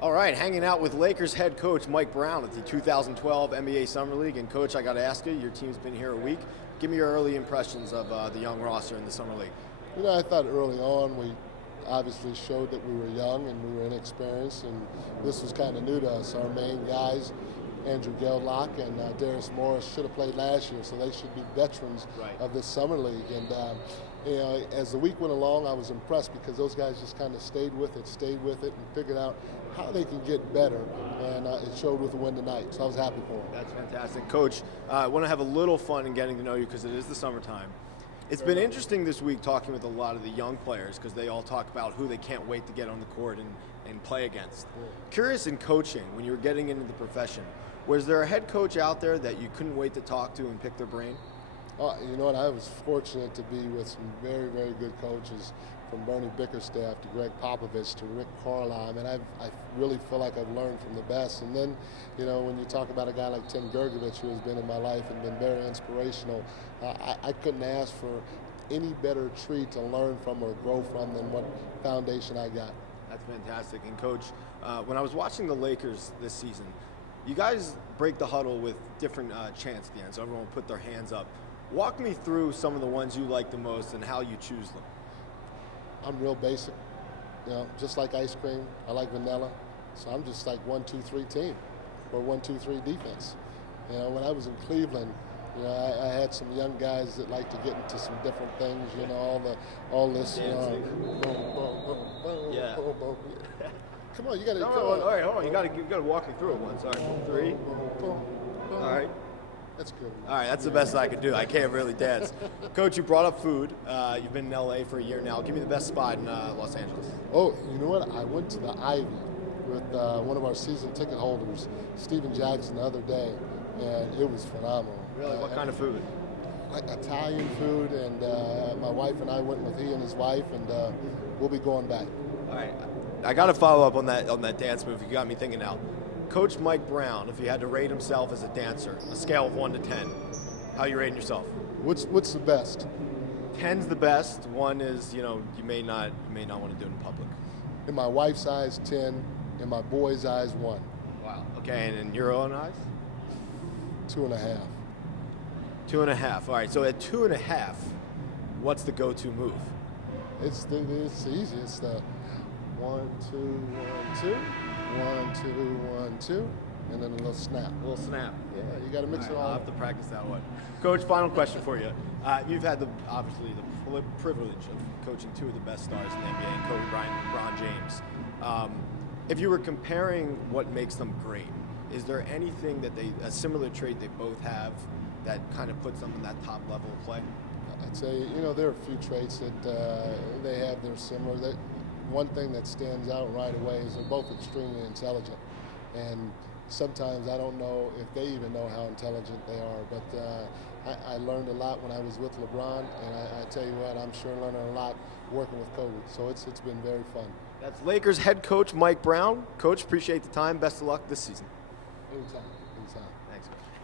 All right, hanging out with Lakers head coach Mike Brown at the 2012 NBA Summer League. And coach, I got to ask you, your team's been here a week. Give me your early impressions of the young roster in the Summer League. I thought early on we obviously showed that we were young and we were inexperienced, and this was kind of new to us. Our main guys, Andrew Geldlock and Darius Morris, should have played last year, so they should be veterans of this Summer League. And as the week went along, I was impressed because those guys just kind of stayed with it, and figured out how they can get better, and it showed with the win tonight, so I was happy for them. That's fantastic. Coach, I want to have a little fun in getting to know you because it is the summertime. It's been interesting this week talking with a lot of the young players because they all talk about who they can't wait to get on the court and play against. Curious in coaching, when you were getting into the profession, was there a head coach out there that you couldn't wait to talk to and pick their brain? You know what, I was fortunate to be with some very, very good coaches, from Bernie Bickerstaff to Greg Popovich to Rick Carlisle. I mean, I really feel like I've learned from the best. And then, when you talk about a guy like Tim Gergovich, who has been in my life and been very inspirational, I couldn't ask for any better tree to learn from or grow from than what foundation I got. That's fantastic. And Coach, when I was watching the Lakers this season, you guys break the huddle with different chants at the end, so everyone will put their hands up. Walk me through some of the ones you like the most and how you choose them. I'm real basic, just like ice cream. I like vanilla, so I'm just like 1-2-3 team, or 1-2-3 defense. When I was in Cleveland, I had some young guys that like to get into some different things. All this. Yeah. Come on, you got to. All right, hold on. You got to walk me through it once. All right, 3. All right. That's good. All right, that's the best I could do. I can't really dance. Coach, you brought up food. You've been in LA for a year now. Give me the best spot in Los Angeles. Oh, you know what? I went to the Ivy with one of our season ticket holders, Steven Jackson, the other day, and it was phenomenal. Really? What kind of food? Italian food, and my wife and I went with he and his wife, and we'll be going back. All right. I got to follow up on that dance move. You got me thinking now. Coach Mike Brown, if he had to rate himself as a dancer, a scale of 1 to 10, how are you rating yourself? What's the best? 10's the best. 1 is, you may not want to do it in public. In my wife's eyes, 10. In my boy's eyes, 1. Wow. Okay, and in your own eyes? 2.5. 2.5. All right. So at 2.5, what's the go-to move? It's easy. It's the 1, 2, 1, 2. 1, 2, 1, 2, and then a little snap. A little snap. Yeah, you got to mix it all. I'll have to practice that one. Coach, final question for you. You've had obviously the privilege of coaching 2 of the best stars in the NBA, Kobe Bryant and LeBron James. If you were comparing what makes them great, is there anything that a similar trait they both have that kind of puts them in that top level of play? I'd say, there are a few traits that they have that are similar. One thing that stands out right away is they're both extremely intelligent, and sometimes I don't know if they even know how intelligent they are, but I learned a lot when I was with LeBron, and I tell you what, I'm sure learning a lot working with Kobe, so it's been very fun. That's Lakers head coach Mike Brown. Coach, appreciate the time. Best of luck this season. Anytime. Thanks, Coach.